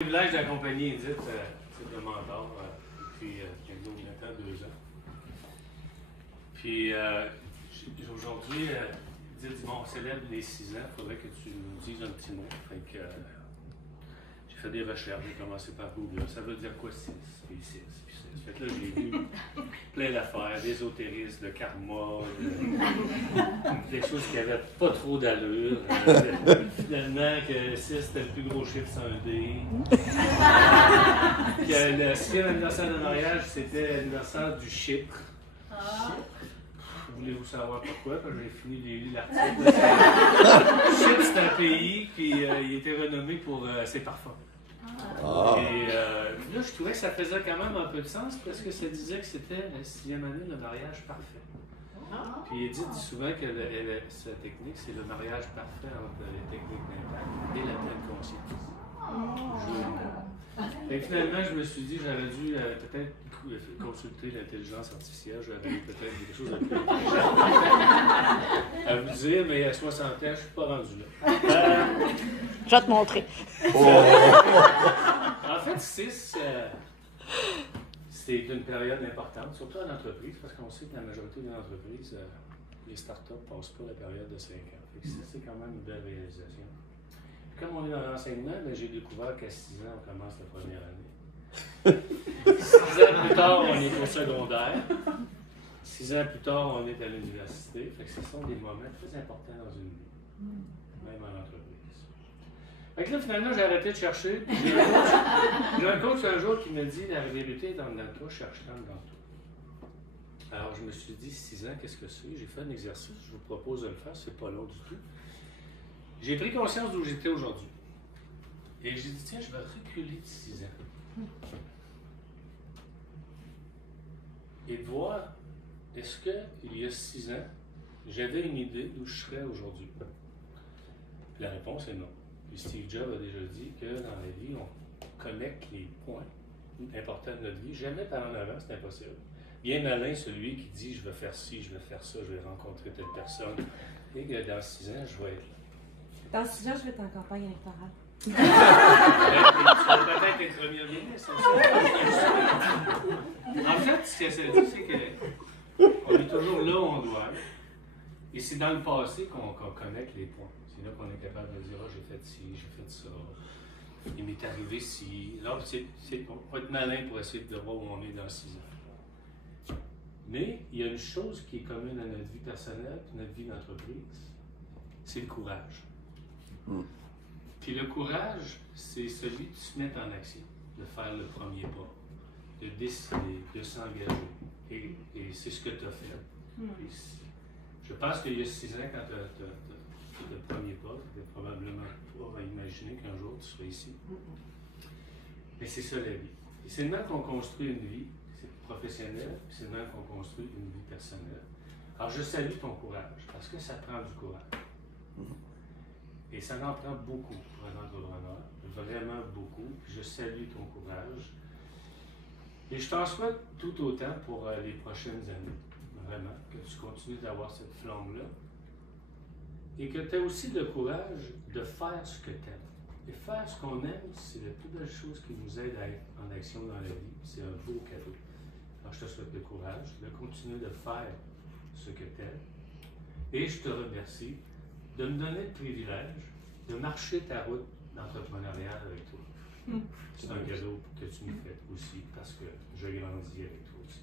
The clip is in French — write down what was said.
Le privilège d'accompagner Edith, c'est de mentor, depuis maintenant 2 ans. Puis aujourd'hui, Edith, bon, on célèbre les 6 ans, il faudrait que tu nous dises un petit mot. Fait que, j'ai fait des recherches, j'ai commencé par Google. Ça veut dire quoi 6? Puis 6, puis 6. Fait que là, j'ai lu plein d'affaires, d'ésotérisme, de karma, des choses qui n'avaient pas trop d'allure. Finalement, que 6 c'était le plus gros chiffre sans un dé. Que le 6e anniversaire de mariage, c'était l'anniversaire du Chypre. Voulez-vous savoir pourquoi? Parce que j'ai fini de lire l'article. Chypre, c'est un pays, puis il était renommé pour ses parfums. Et là, je trouvais que ça faisait quand même un peu de sens parce que ça disait que c'était la 6e année de mariage parfait. Puis Edith dit souvent que sa technique, c'est le mariage parfait entre les techniques d'impact et la pleine conscience. Et finalement, je me suis dit, j'aurais dû peut-être consulter l'intelligence artificielle, j'aurais peut-être des choses à plus à vous dire, mais à 60 ans, je ne suis pas rendu là. Je vais te montrer. En fait, 6, c'est une période importante, surtout en entreprise, parce qu'on sait que la majorité des entreprises, les startups ne passent pas la période de 5 ans. Fait que c'est quand même une belle réalisation. Puis comme on est dans l'enseignement, j'ai découvert qu'à 6 ans, on commence la première année. 6 ans plus tard, on est au secondaire. 6 ans plus tard, on est à l'université. Fait que ce sont des moments très importants dans une vie, même en entreprise. Fait que là, finalement, j'ai arrêté de chercher. J'ai un coach un jour qui me dit la vérité est dans toi, cherche-la dans toi. Alors, je me suis dit 6 ans, qu'est-ce que c'est? J'ai fait un exercice, je vous propose de le faire, c'est pas long du tout. J'ai pris conscience d'où j'étais aujourd'hui. Et j'ai dit, tiens, je vais reculer de 6 ans. Et de voir, est-ce qu'il y a 6 ans, j'avais une idée d'où je serais aujourd'hui? La réponse est non. Puis Steve Jobs a déjà dit que dans la vie, on connecte les points importants de notre vie. Jamais par en avant, c'est impossible. Bien malin celui qui dit, je vais faire ci, je vais faire ça, je vais rencontrer telle personne. Et que dans 6 ans, je vais être là. Dans 6 ans, je vais être en campagne électorale. Tu vas peut-être être premier ministre. En fait, ce que ça dit, c'est qu'on est toujours là où on doit être. Et c'est dans le passé qu'on connecte les points. C'est là qu'on est capable de dire, oh, j'ai fait ci, j'ai fait ça, il m'est arrivé ci. Là, on va être malin pour essayer de voir où on est dans 6 ans. Mais il y a une chose qui est commune à notre vie personnelle et notre vie d'entreprise, c'est le courage. Puis le courage, c'est celui de se mettre en action, de faire le premier pas, de décider, de s'engager. Et c'est ce que tu as fait. Je pense qu'il y a 6 ans, quand tu as fait le premier pas, tu n'étais probablement pas à imaginer qu'un jour tu serais ici. Mais c'est ça la vie. Et c'est le même qu'on construit une vie, c'est professionnel, puis c'est le même qu'on construit une vie personnelle. Alors je salue ton courage, parce que ça prend du courage. Et ça en prend beaucoup pour un entrepreneur, vraiment beaucoup. Je salue ton courage. Et je t'en souhaite tout autant pour les prochaines années, vraiment, que tu continues d'avoir cette flamme-là. Et que tu as aussi le courage de faire ce que tu aimes. Et faire ce qu'on aime, c'est la plus belle chose qui nous aide à être en action dans la vie. C'est un beau cadeau. Alors je te souhaite le courage de continuer de faire ce que tu aimes. Et je te remercie de me donner le privilège de marcher ta route d'entrepreneuriat avec toi. C'est un cadeau que tu me fais aussi parce que je grandis avec toi aussi.